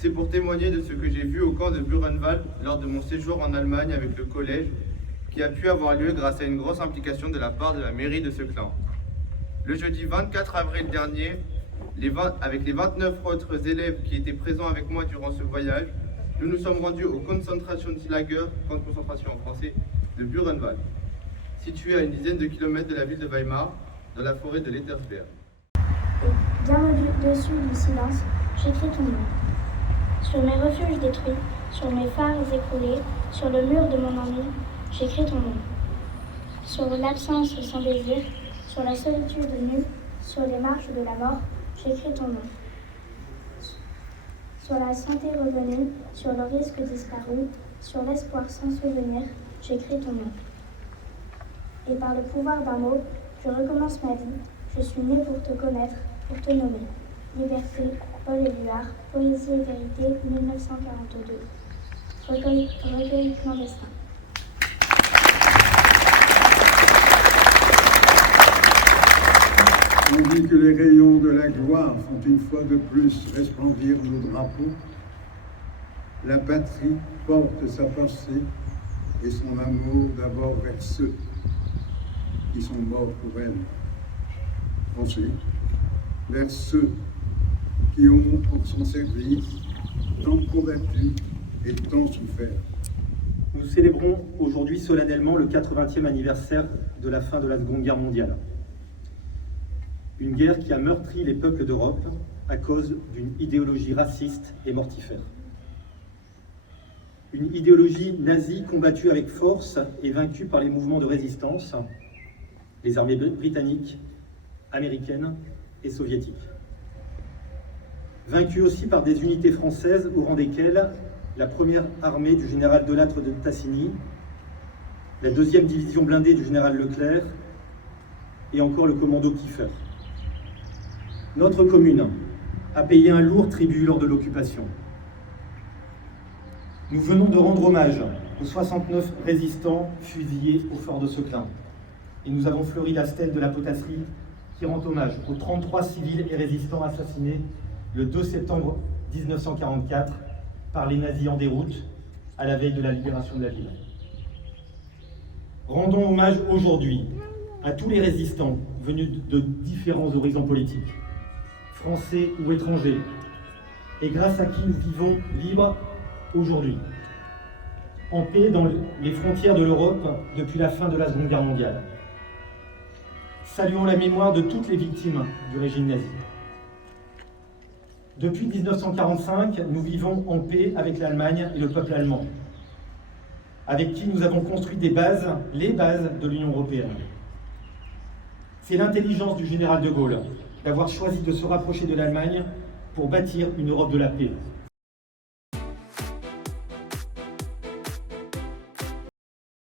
C'est pour témoigner de ce que j'ai vu au camp de Buchenwald lors de mon séjour en Allemagne avec le collège, qui a pu avoir lieu grâce à une grosse implication de la part de la mairie de ce clan. Le jeudi 24 avril dernier, avec les 29 autres élèves qui étaient présents avec moi durant ce voyage, nous nous sommes rendus au Konzentrationslager, camp de concentration en français, de Buchenwald, situé à une dizaine de kilomètres de la ville de Weimar, dans la forêt de l'Ettersberg. Et bien au-dessus du silence, j'écris ton nom. Sur mes refuges détruits, sur mes phares écroulés, sur le mur de mon ennui, j'écris ton nom. Sur l'absence sans désir, sur la solitude nue, sur les marches de la mort, j'écris ton nom. Sur la santé revenue, sur le risque disparu, sur l'espoir sans souvenir, j'écris ton nom. Et par le pouvoir d'un mot, je recommence ma vie. Je suis né pour te connaître, pour te nommer. Liberté, Paul Éluard, Poésie et vérité, 1942. Recueil clandestin. Tandis que les rayons de la gloire font une fois de plus resplendir nos drapeaux, la patrie porte sa pensée et son amour d'abord vers ceux qui sont morts pour elle. Pensez vers ceux qui ont, pour son service, tant combattu et tant souffert. Nous célébrons aujourd'hui solennellement le 80e anniversaire de la fin de la Seconde Guerre mondiale. Une guerre qui a meurtri les peuples d'Europe à cause d'une idéologie raciste et mortifère. Une idéologie nazie combattue avec force et vaincue par les mouvements de résistance, les armées britanniques, américaines et soviétiques. Vaincue aussi par des unités françaises au rang desquelles la première armée du général Delattre de Tassigny, la deuxième division blindée du général Leclerc et encore le commando Kiefer. Notre commune a payé un lourd tribut lors de l'occupation. Nous venons de rendre hommage aux 69 résistants fusillés au fort de Seclin. Et nous avons fleuri la stèle de la potasserie qui rend hommage aux 33 civils et résistants assassinés le 2 septembre 1944 par les nazis en déroute à la veille de la libération de la ville. Rendons hommage aujourd'hui à tous les résistants venus de différents horizons politiques, français ou étrangers, et grâce à qui nous vivons libres aujourd'hui, en paix dans les frontières de l'Europe depuis la fin de la Seconde Guerre mondiale. Saluons la mémoire de toutes les victimes du régime nazi. Depuis 1945, nous vivons en paix avec l'Allemagne et le peuple allemand, avec qui nous avons construit les bases de l'Union européenne. C'est l'intelligence du général de Gaulle d'avoir choisi de se rapprocher de l'Allemagne pour bâtir une Europe de la paix.